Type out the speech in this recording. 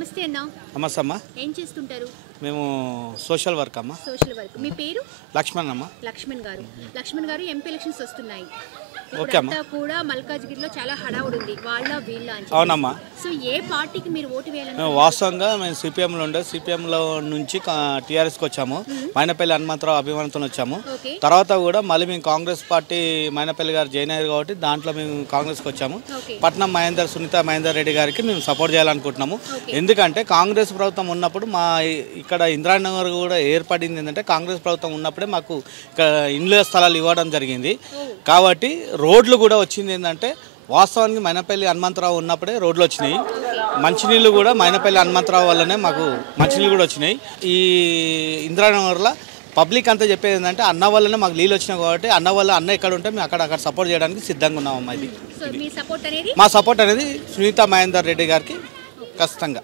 నమస్తే అన్న. నమస్తే అమ్మ. ఏం చేస్తుంటారు? మేము సోషల్ వర్క్ అమ్మ. Social work. మీ పేరు? లక్ష్మణ్ అమ్మ. లక్ష్మణ్ గారు. లక్ష్మణ్ గారు ఎంపీ ఎలక్షన్స్ వస్తున్నాయి. ఓకే అమ్మ. కూడా మల్కాజ్గిరిలో చాలా హడావుడి ఉంది. వాళ్ళ వీళ్ళ అని. అవునమ్మా. సో ఏ పార్టీకి మీరు ఓటు వేయాలని? వాస్తవంగా మేము సిపిఎంలో ఉండే సిపిఎంలో నుంచి టీఆర్ఎస్కి వచ్చాము. మైనపల్లి హనుమంతరావు అభిమానంతో వచ్చాము. తర్వాత కూడా మళ్ళీ మేము కాంగ్రెస్ పార్టీ మైనపల్లి గారు జాయిన్ అయ్యారు కాబట్టి దాంట్లో మేము కాంగ్రెస్కి వచ్చాము. పట్నం సునీత మహేందర్ రెడ్డి గారికి మేము సపోర్ట్ చేయాలనుకుంటున్నాము. ఎందుకంటే కాంగ్రెస్ ప్రభుత్వం ఉన్నప్పుడు మా ఇక్కడ ఇందిరానగర్ కూడా ఏర్పడింది. ఏంటంటే కాంగ్రెస్ ప్రభుత్వం ఉన్నప్పుడే మాకు ఇక్కడ ఇండ్ల స్థలాలు ఇవ్వడం జరిగింది. కాబట్టి రోడ్లు కూడా వచ్చింది. ఏంటంటే వాస్తవానికి మైనపల్లి హనుమంతరావు ఉన్నప్పుడే రోడ్లు వచ్చినాయి. మంచినీళ్ళు కూడా మైనపల్లి హనుమంతరావు వల్లనే మాకు మంచినీళ్ళు కూడా వచ్చినాయి. ఈ ఇందిరానగర్లో పబ్లిక్ అంతా చెప్పేది ఏంటంటే అన్న వల్లనే మాకు నీళ్ళు వచ్చినాయి కాబట్టి అన్న వల్ల అన్న ఎక్కడ ఉంటే మేము అక్కడ సపోర్ట్ చేయడానికి సిద్ధంగా ఉన్నామమ్మా. ఇది మా సపోర్ట్ అనేది సునీత మహేందర్ రెడ్డి గారికి ఖచ్చితంగా.